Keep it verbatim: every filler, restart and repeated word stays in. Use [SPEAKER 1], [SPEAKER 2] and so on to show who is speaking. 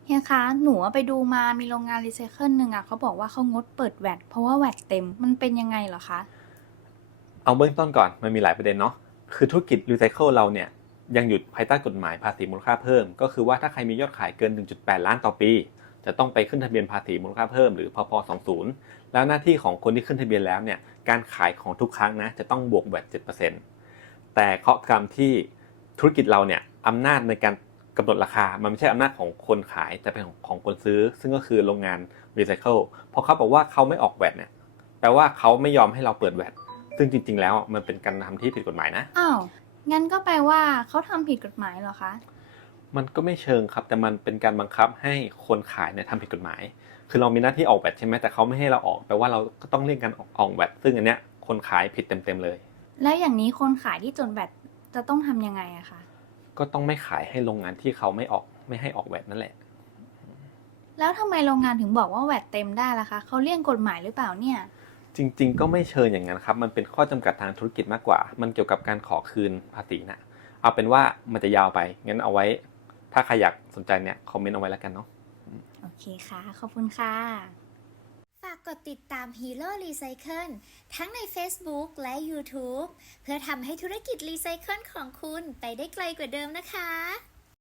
[SPEAKER 1] เฮียคะหนูอะไปดูมามีโรงงานรีไซเคิลหนึ่งอะเขาบอกว่าเขางดเปิดแวตเพราะว่าแวตเต็มมันเป็นยังไงเหรอคะ
[SPEAKER 2] เอาเบื้องต้นก่อนมันมีหลายประเด็นเนาะคือธุรกิจรีไซเคิลเราเนี่ยยังอยู่ภายใต้กฎหมายภาษีมูลค่าเพิ่มก็คือว่าถ้าใครมียอดขายเกิน หนึ่งจุดแปด ล้านต่อปีจะต้องไปขึ้นทะเบียนภาษีมูลค่าเพิ่มหรือพพสองสิบแล้วหน้าที่ของคนที่ขึ้นทะเบียนแล้วเนี่ยการขายของทุกครั้งนะจะต้องบวกแวต เจ็ดเปอร์เซ็นต์ แต่เคราะห์กรรมที่ธุรกิจเราเนี่ยอำนาจในการกำหนดราคามันไม่ใช่อำนาจของคนขายแต่เป็นของของคนซื้อซึ่งก็คือโรงงานรีไซเคิลพอเขาบอกว่าเขาไม่ออกแวตเนี่ยแปลว่าเขาไม่ยอมให้เราเปิดแวต ซึ่งจริงๆ แล้วมันเป็นการทำที่ผิดกฎหมายนะ
[SPEAKER 1] อ้าวงั้นก็แปลว่าเขาทำผิดกฎหมายเหรอคะ
[SPEAKER 2] มันก็ไม่เชิงครับ แต่มันเป็นการบังคับให้คนขายเนี่ยทำผิดกฎหมาย คือเรามีหน้าที่ออกแวตใช่ไหมแต่เขาไม่ให้เราออกแปลว่าเราก็ต้องเลี่ยงการออกออกแวตซึ่งอันเนี้ยคนขายผิดเต็มๆเลย
[SPEAKER 1] แล้วอย่างนี้คนขายที่จนแวตจะต้องทำยังไงอะคะ
[SPEAKER 2] ก็ต้องไม่ขายให้โรงงานที่เขาไม่ออกไม่ให้ออกแวตนั่นแหละ
[SPEAKER 1] แล้วทำไมโรงงานถึงบอกว่าแวตเต็มได้ล่ะคะเขาเลี่ยงกฎหมายหรือเปล่าเนี่ย
[SPEAKER 2] จริงๆ ก็ไม่เชิญอย่างนั้นครับ มันเป็นข้อจำกัดทางธุรกิจมากกว่า มันเกี่ยวกับการขอคืนภาษีนะเอาเป็นว่ามันจะยาวไป งั้นเอาไว้ ถ้าใครอยากสนใจเนี่ยคอมเมนต์เอาไว้แล้วกันเนาะ
[SPEAKER 1] โอเคค่ะขอบคุณค่ะ
[SPEAKER 3] ฝากกดติดตาม Hero Recycle ทั้งใน Facebook และ YouTube เพื่อทำให้ธุรกิจรีไซเคิลของคุณไปได้ไกลกว่าเดิมนะคะ